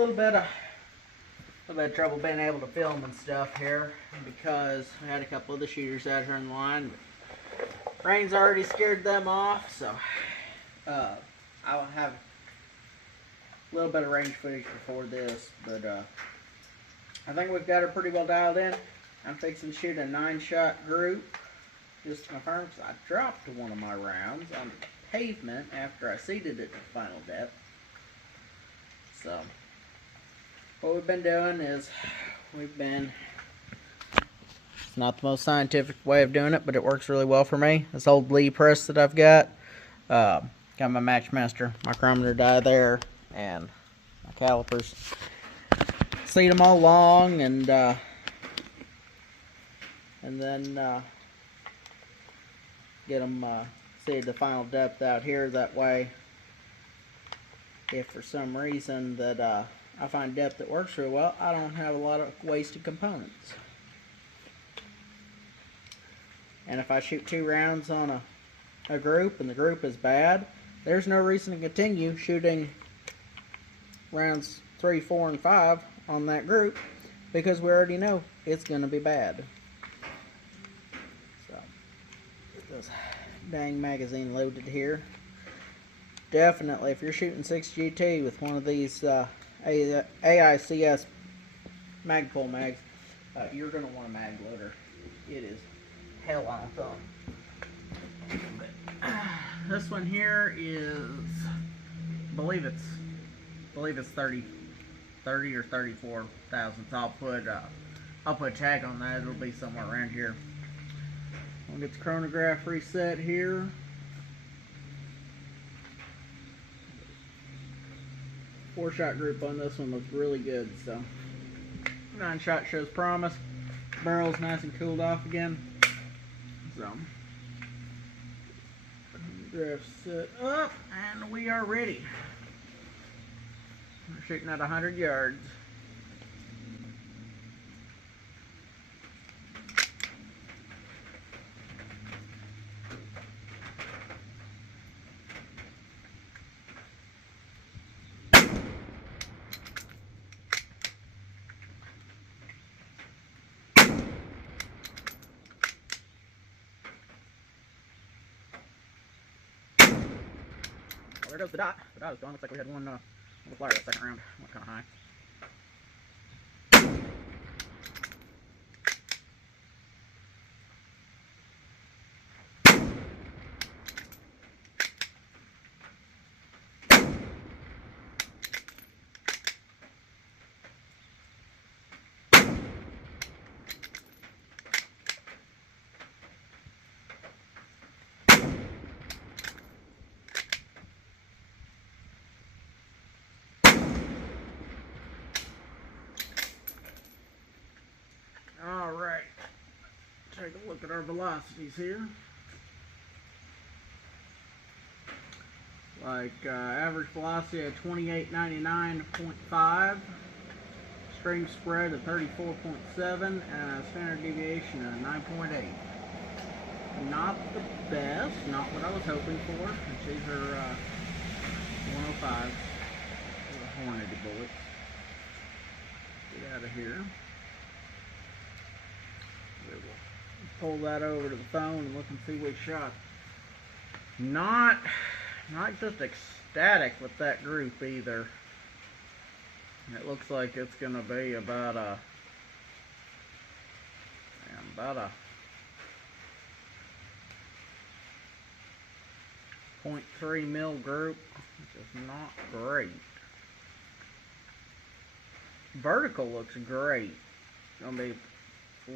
little bit of trouble being able to film and stuff here because I had a couple of the shooters out here in the line. But rain's already scared them off, so I'll have a little bit of range footage before this. But I think we've got it pretty well dialed in. I'm fixing to shoot a 9-shot group just to confirm, because I dropped one of my rounds on the pavement after I seated it to final depth. So what we've been doing is it's not the most scientific way of doing it, but it works really well for me. This old Lee press that I've got my Matchmaster micrometer die there and my calipers. Seat them all long and then get them seated to final depth out here. That way, if for some reason that I find depth that works real well, I don't have a lot of wasted components. And if I shoot 2 rounds on a group and the group is bad, there's no reason to continue shooting rounds 3, 4, and 5 on that group because we already know it's going to be bad. So, get this dang magazine loaded here. Definitely, if you're shooting 6 GT with one of these AICS Magpul mags, you're going to want a mag loader. It is hell on its own. This one here is, I believe it's 30 or 34 thousandths. I'll put a tag on that. It'll be somewhere around here. I'll get the chronograph reset here. Four-shot group on this one looks really good. So 9-shot shows promise. Barrel's nice and cooled off again. So chronograph set up and we are ready. We're shooting at 100 yards. There goes the dot. The dot is gone. Looks like we had one little flyer that second round. Went kind of high. Alright, take a look at our velocities here. Like average velocity at 2899.5, string spread at 34.7, and a standard deviation of 9.8. Not the best, not what I was hoping for. These are 105 Hornady bullets. Get out of here. Pull that over to the phone and look and see what shot. Not just ecstatic with that group either. It looks like it's going to be about a 0.3 mil group, which is not great. Vertical looks great. It's going to be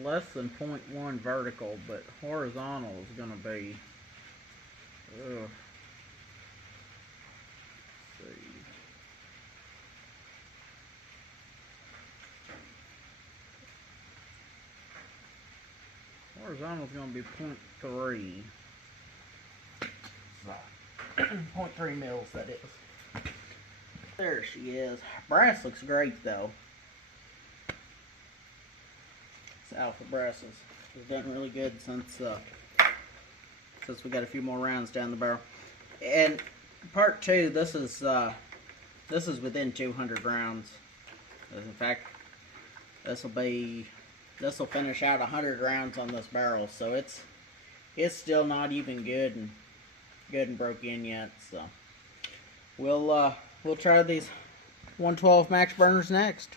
less than 0.1 vertical, but horizontal is going to be, let's see. Horizontal is going to be 0.3. 0.3 mils, that is. There she is. Brass looks great though. It's alpha brasses. It's done really good since we got a few more rounds down the barrel. And part two, this is within 200 rounds In fact, this will finish out 100 rounds on this barrel, so it's still not even good and broke in yet. So we'll try these 112 max burners next.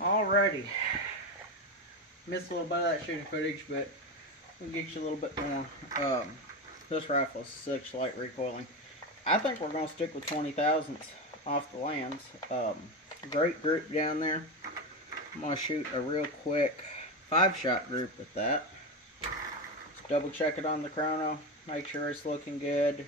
Alrighty, missed a little bit of that shooting footage, but we'll get you a little bit more. This rifle is 6 light recoiling. I think we're going to stick with 20,000s off the lands. Great group down there. I'm going to shoot a real quick 5-shot group with that. Just double check it on the chrono, make sure it's looking good.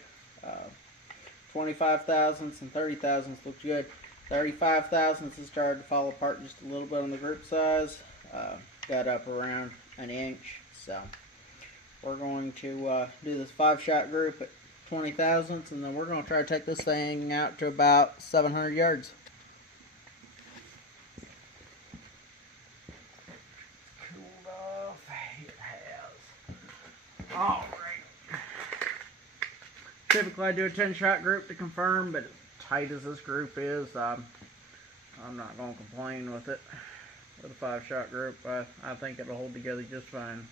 25,000s and 30,000s look good. 35,000s has started to fall apart just a little bit on the group size. Got up around an inch, so we're going to do this 5-shot group at 20,000s, and then we're going to try to take this thing out to about 700 yards. Cooled off, it has. Alright. Typically I do a 10-shot group to confirm, but as tight as this group is, I'm not going to complain with it. With a 5-shot group, I think it'll hold together just fine.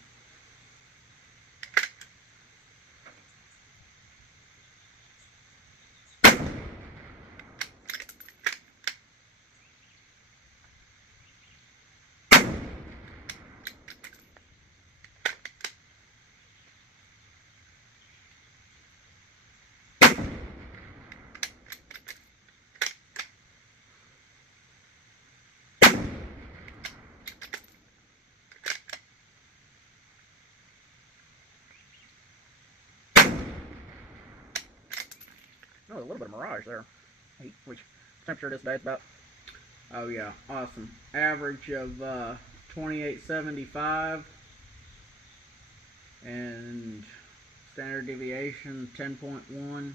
Oh, a little bit of mirage there. Which temperature this day? It's about, oh yeah, awesome. Average of 2875 and standard deviation 10.1.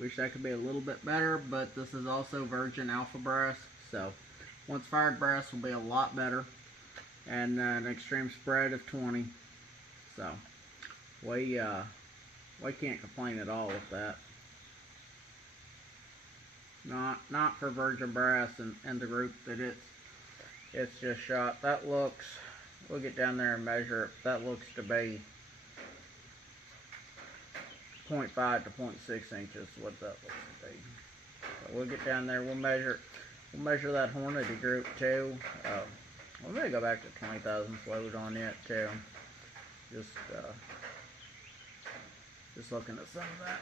Wish that could be a little bit better, but this is also virgin alpha brass, so once fired brass will be a lot better, and an extreme spread of 20. So we can't complain at all with that. Not for virgin brass and the group that it's just shot. That looks, we'll get down there and measure it. That looks to be 0.5 to 0.6 inches, what that looks to be. So we'll get down there, we'll measure that Hornady group too. We're going to go back to 20,000 load on it too. Just looking at some of that.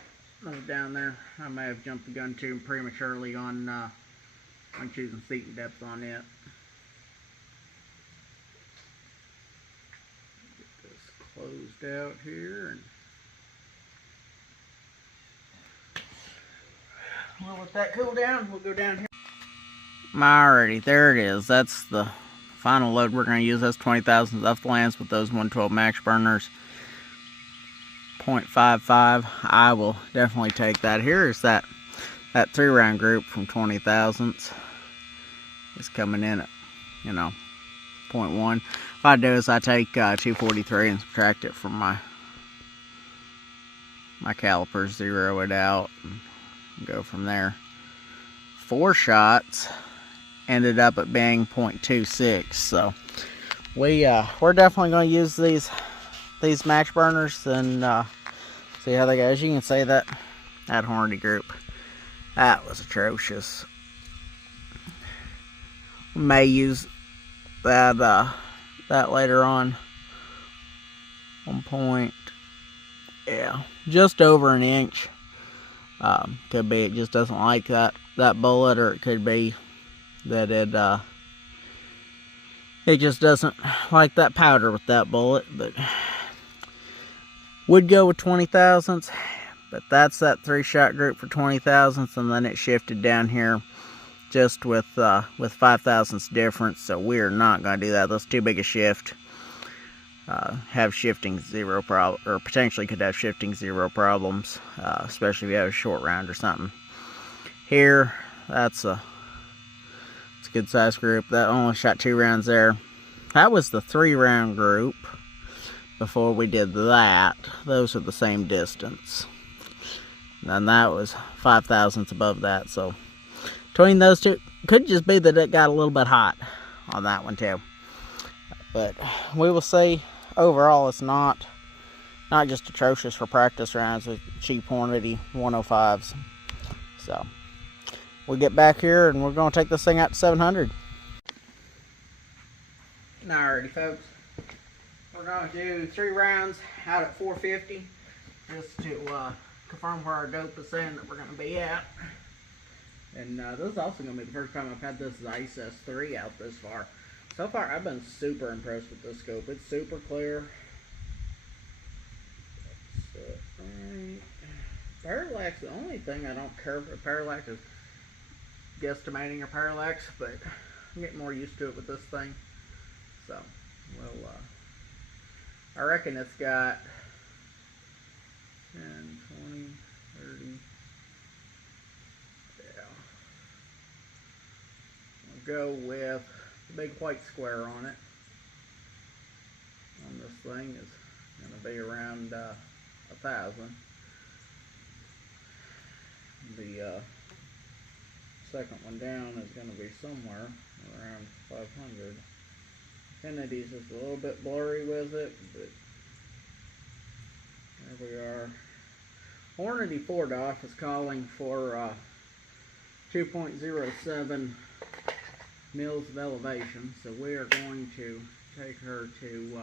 Down there, I may have jumped the gun too prematurely on choosing seat and depth on it. Get this closed out here, and we'll let that cool down. We'll go down here. Alrighty, there it is. That's the final load we're going to use. That's 20,000 off the lands with those 112 max burners. 0.55. I will definitely take that. Here's that 3-round group from 20,000s. It's coming in at, 0.1. What I do is I take 243 and subtract it from my calipers, zero it out, and go from there. 4 shots ended up at being 0.26. So we're definitely going to use these max burners and see how they go. As you can see, that Hornady group, that was atrocious. May use that later on. 1 point, yeah, just over an inch. Could be it just doesn't like that bullet, or it could be that it just doesn't like that powder with that bullet. But would go with 20,000s, but that's that 3-shot group for 20,000s, and then it shifted down here just with 5,000s difference. So we're not going to do that. That's too big a shift. Have shifting 0 problem, or potentially could have shifting 0 problems, especially if you have a short round or something. Here, it's a good size group. That only shot 2 rounds there. That was the 3-round group. Before we did that, those are the same distance. and that was 5 thousandths above that. So between those two, could just be that it got a little bit hot on that one too. But we will see. Overall, it's not just atrocious for practice rounds with cheap Hornady 105s. So we'll get back here and we're going to take this thing out to 700. Alrighty, folks. We're going to do 3 rounds out at 450 just to confirm where our dope is saying that we're going to be at. And this is also going to be the first time I've had this Zeiss S3 out this far. So far, I've been super impressed with this scope. It's super clear. Parallax, the only thing I don't care for parallax is guesstimating a parallax, but I'm getting more used to it with this thing. So, we'll, I reckon it's got 10, 20, 30, yeah. I'll go with the big white square on it. On this thing is going to be around 1,000. The second one down is going to be somewhere around 500. Kennedy's just a little bit blurry with it, but there we are. Hornady 4DOF is calling for 2.07 mils of elevation, so we are going to take her to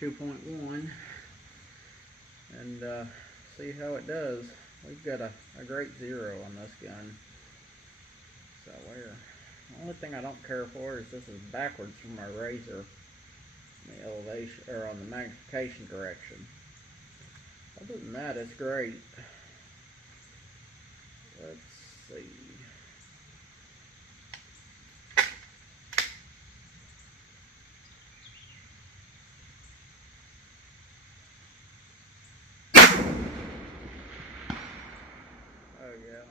2.1 and see how it does. We've got a great zero on this gun. So the only thing I don't care for is this is backwards from my razor. The elevation, or on the magnification direction. Other than that, it's great. Let's see. Oh yeah.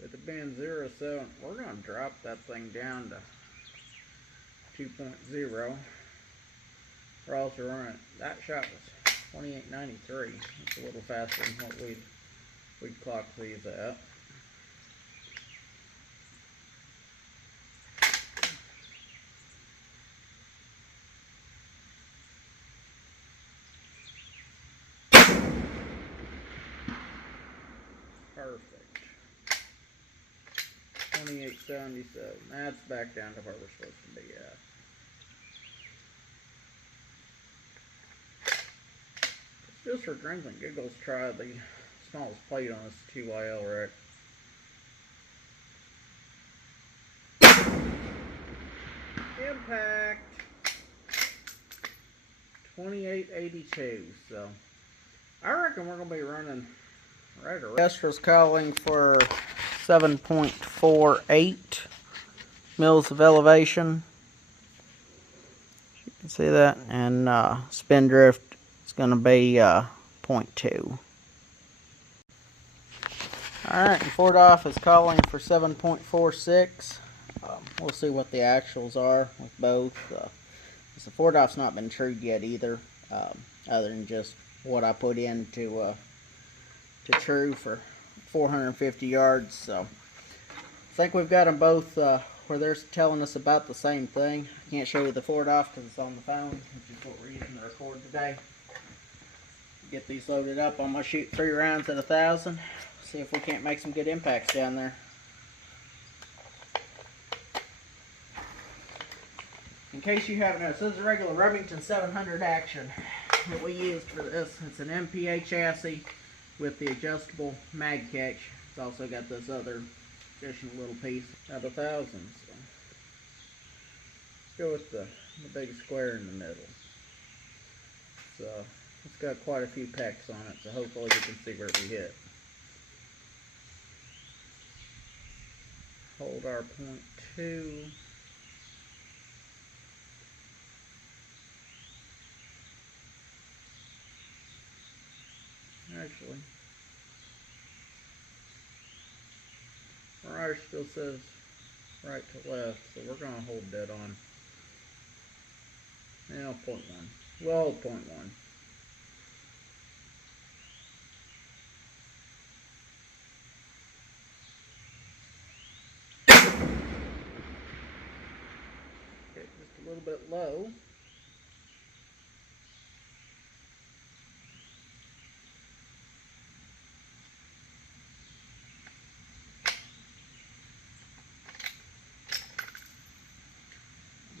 With it being 0.7, we're going to drop that thing down to 2.0. We're also running, that shot was 28.93. It's a little faster than what we'd clock these at. Perfect. 28.77. That's back down to where we're supposed to be at. Just for grins and giggles, try the smallest plate on this 2YL rack. Impact 28.82. So I reckon we're gonna be running right around. Kestra's calling for 7.48 mils of elevation. You can see that, and spin drift is going to be 0.2. Alright, and 4DOF is calling for 7.46. We'll see what the actuals are with both. The 4DOF's not been trued yet either, other than just what I put in to true for 450 yards. So I think we've got them both where they're telling us about the same thing. I can't show you the 4DOF because it's on the phone, which is what we're using to record today. Get these loaded up. I'm going to shoot 3 rounds at 1,000. See if we can't make some good impacts down there. In case you haven't noticed, this is a regular Remington 700 action that we used for this. It's an MPA chassis with the adjustable mag catch. It's also got this other additional little piece at 1,000. So let's go with the big square in the middle. So it's got quite a few pecks on it, so hopefully we can see where we hit. Hold our .2. Actually, our still says right to left, so we're going to hold dead on. Now, .1. We'll hold .1. little bit low.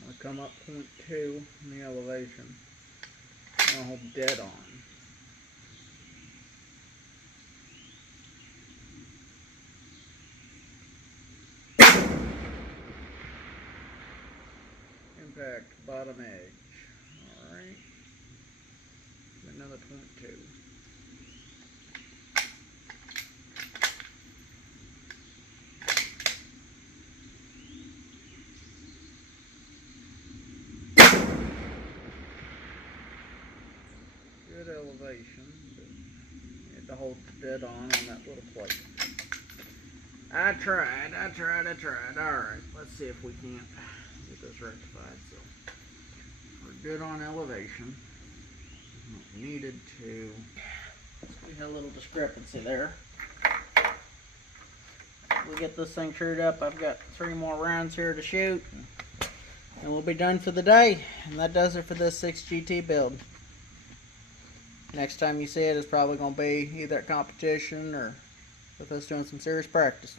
I'm going to come up 0.2 in the elevation. I'm going to hold dead on. Impact bottom edge. Alright. Another 0.2. Good elevation, but you had to hold dead on that little plate. I tried. Alright, let's see if we can't get this rectified. So we're good on elevation. We needed to. We had a little discrepancy there. We get this thing trued up. I've got 3 more rounds here to shoot, and we'll be done for the day. And that does it for this 6 GT build. Next time you see it is probably going to be either at competition or with us doing some serious practice.